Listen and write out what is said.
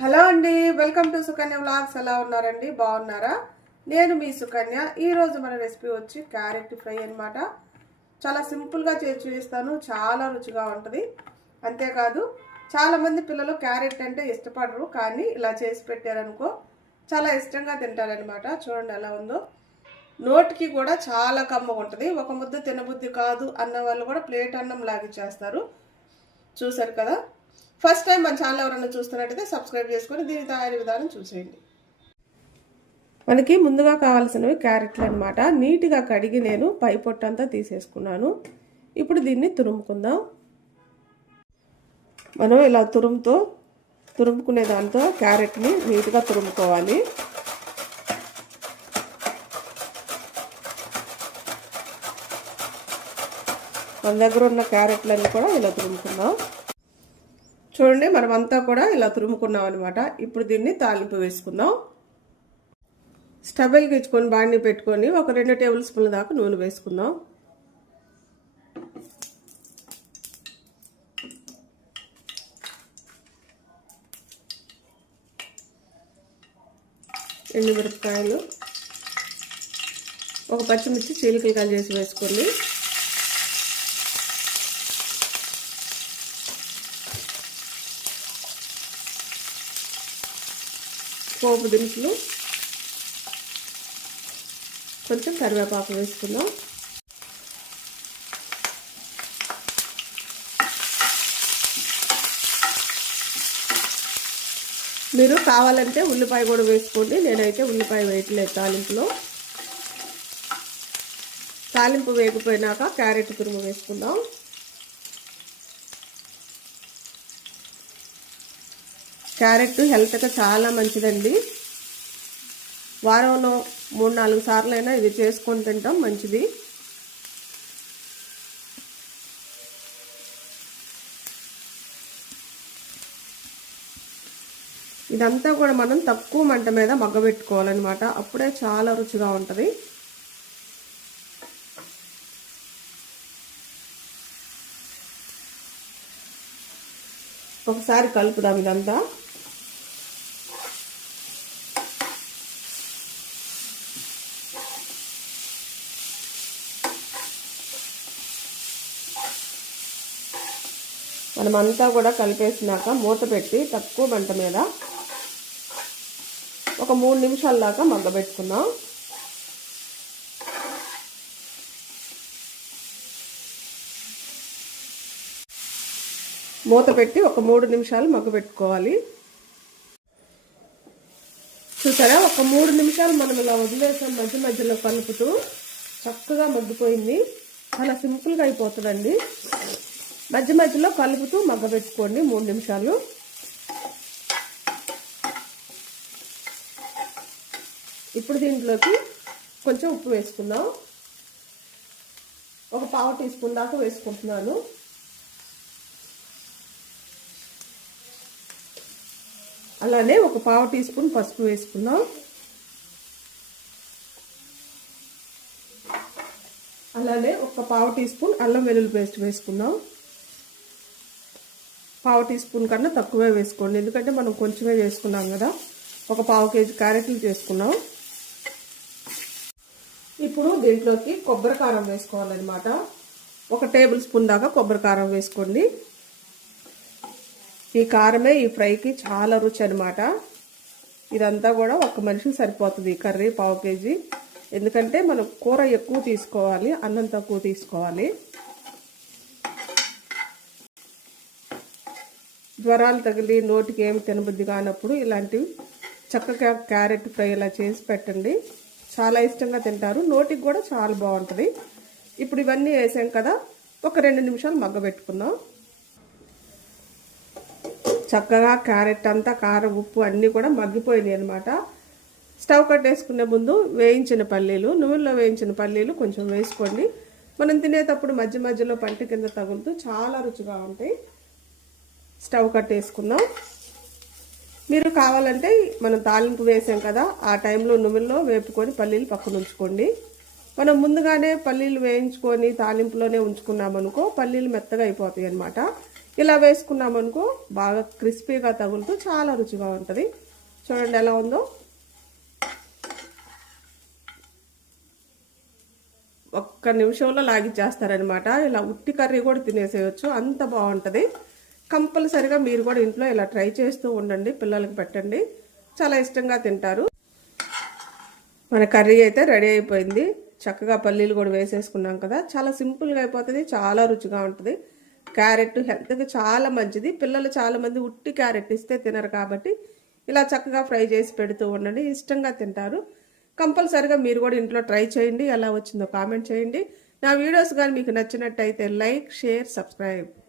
Hello అండి welcome to Sukanya vlogs. ఎలా ఉన్నారండి? బాగున్నారా? నేను మీ సుకన్య. ఈరోజు మన రెసిపీ వచ్చి క్యారెట్ ఫ్రై అన్నమాట. చాలా సింపుల్గా చేసి చూపిస్తాను. చాలా రుచిగా ఉంటుంది. అంతేకాదు చాలామంది పిల్లలు క్యారెట్ అంటే ఇష్టపడరు కానీ ఇలా చేసి పెట్టారనుకో చాలా ఇష్టంగా తింటారనమాట చూడండి ఎలా ఉందో. నోటికి కూడా చాలా కమ్మగా ఉంటుంది. ఒక ముద్ద తినబుద్ధి కాదు అన్న వాళ్ళు కూడా ప్లేట్ అన్నం లాగిచ్చేస్తారు చూసారు కదా? ఫస్ట్ టైం మన ఛానల్ ఎవరైనా చూస్తున్నట్టయితే సబ్స్క్రైబ్ చేసుకొని దీని తయారీ విధానం చూసేయండి. మనకి ముందుగా కావాల్సినవి క్యారెట్లు అనమాట నీట్గా కడిగి నేను పై పొట్టంతా తీసేసుకున్నాను. ఇప్పుడు దీన్ని తురుముకుందాం. మనం ఇలా తురుముతో తురుముకునే దాంతో క్యారెట్ని నీట్గా తురుముకోవాలి. మన దగ్గర ఉన్న క్యారెట్లన్నీ కూడా ఇలా తురుముకుందాం. చూడండి మనమంతా కూడా ఇలా తురుముకున్నాం అనమాట ఇప్పుడు దీన్ని తాలింపు వేసుకుందాం. స్టవ్ వెలిగించుకొని బాండి పెట్టుకొని ఒక రెండు టేబుల్ స్పూన్ల దాకా నూనె వేసుకుందాం. ఎండుమిరపకాయలు. ఒక పచ్చిమిర్చి చీలికలు కలిసి వేసుకోండి. పోపు దినుసులు. కొంచెం కరివేపాకు వేసుకుందాం. మీరు కావాలంటే ఉల్లిపాయ కూడా వేసుకోండి. నేనైతే ఉల్లిపాయ వేయట్లేదు తాలింపులో. తాలింపు వేగిపోయినాక క్యారెట్ తురుము వేసుకుందాం. క్యారెట్ హెల్త్కి చాలా మంచిదండి. వారంలో మూడు నాలుగు సార్లు అయినా ఇది చేసుకొని తింటాం మంచిది. ఇదంతా కూడా మనం తక్కువ మంట మీద మగ్గబెట్టుకోవాలన్నమాట. అప్పుడే చాలా రుచిగా ఉంటుంది. ఒకసారి కలుపుదాం ఇదంతా. మనమంతా కూడా కలిపేసినాక మూత పెట్టి తక్కువ మంట మీద ఒక మూడు నిమిషాల దాకా మగ్గబెట్టుకున్నాం మూత పెట్టి ఒక మూడు నిమిషాలు మగ్గబెట్టుకోవాలి. చూసారా? ఒక మూడు నిమిషాలు మనం ఇలా వదిలేసాం మధ్య మధ్యలో కలుపుతూ చక్కగా మగ్గిపోయింది. చాలా సింపుల్గా అయిపోతుందండి. మధ్య మధ్యలో కలుపుతూ మగ్గబెట్టుకోండి మూడు నిమిషాలు. ఇప్పుడు దీంట్లోకి కొంచెం ఉప్పు వేసుకుందాం. ఒక పావు టీ స్పూన్ దాకా వేసుకుంటున్నాను. అలానే ఒక పావు టీ స్పూన్ పసుపు వేసుకుందాం. అలానే ఒక పావు టీ స్పూన్ అల్లం వెల్లుల్లి పేస్ట్ వేసుకుందాం. పావు టీ స్పూన్ కన్నా తక్కువే వేసుకోండి. ఎందుకంటే మనం కొంచెమే చేసుకున్నాం కదా. ఒక పావు కేజీ క్యారెట్లు చేసుకున్నాం. ఇప్పుడు దీంట్లోకి కొబ్బరి కారం వేసుకోవాలన్నమాట. ఒక టేబుల్ స్పూన్ దాకా కొబ్బరి కారం వేసుకోండి. ఈ కారమే ఈ ఫ్రైకి చాలా రుచి అనమాట ఇదంతా కూడా ఒక మనిషికి సరిపోతుంది కర్రీ పావు కేజీ. ఎందుకంటే మనం కూర ఎక్కువ తీసుకోవాలి అన్నం తక్కువ తీసుకోవాలి. జ్వరాలు తగిలి నోటికి ఏమి తినబుద్ధి కానప్పుడు ఇలాంటివి చక్కగా క్యారెట్ ఫ్రై ఇలా చేసి పెట్టండి. చాలా ఇష్టంగా తింటారు. నోటికి కూడా చాలా బాగుంటుంది. ఇప్పుడు ఇవన్నీ వేసాం కదా ఒక రెండు నిమిషాలు మగ్గబెట్టుకుందాం. చక్కగా క్యారెట్ అంతా కారం ఉప్పు అన్నీ కూడా మగ్గిపోయినాయి అనమాట స్టవ్ కట్టేసుకునే ముందు వేయించిన పల్లీలు నువ్వుల్లో వేయించిన పల్లీలు కొంచెం వేసుకోండి. మనం తినేటప్పుడు మధ్య మధ్యలో పంట కింద తగులుతూ చాలా రుచిగా ఉంటాయి. స్టవ్ కట్టేసుకుందాం. మీరు కావాలంటే మనం తాలింపు వేసాం కదా ఆ టైంలో నువ్వుల్లో వేపుకొని పల్లీలు పక్కన ఉంచుకోండి. మనం ముందుగానే పల్లీలు వేయించుకొని తాలింపులోనే ఉంచుకున్నామనుకో పల్లీలు మెత్తగా అయిపోతాయి అనమాట ఇలా వేసుకున్నామనుకో బాగా క్రిస్పీగా తగులుతూ చాలా రుచిగా ఉంటుంది. చూడండి ఎలా ఉందో. ఒక్క నిమిషంలో లాగిచ్చేస్తారనమాట ఇలా ఉట్టి కర్రీ కూడా తినేసేయచ్చు అంత బాగుంటుంది. కంపల్సరిగా మీరు కూడా ఇంట్లో ఇలా ట్రై చేస్తూ ఉండండి పిల్లలకి పెట్టండి. చాలా ఇష్టంగా తింటారు. మన కర్రీ అయితే రెడీ అయిపోయింది. చక్కగా పల్లీలు కూడా వేసేసుకున్నాం కదా. చాలా సింపుల్గా అయిపోతుంది చాలా రుచిగా ఉంటుంది. క్యారెట్ హెల్త్కి చాలా మంచిది. పిల్లలు చాలామంది ఉట్టి క్యారెట్ ఇస్తే తినరు కాబట్టి ఇలా చక్కగా ఫ్రై చేసి పెడుతూ ఉండండి. ఇష్టంగా తింటారు. కంపల్సరిగా మీరు కూడా ఇంట్లో ట్రై చేయండి. ఎలా వచ్చిందో కామెంట్ చేయండి. నా వీడియోస్ కానీ మీకు నచ్చినట్టయితే లైక్ షేర్ సబ్స్క్రైబ్.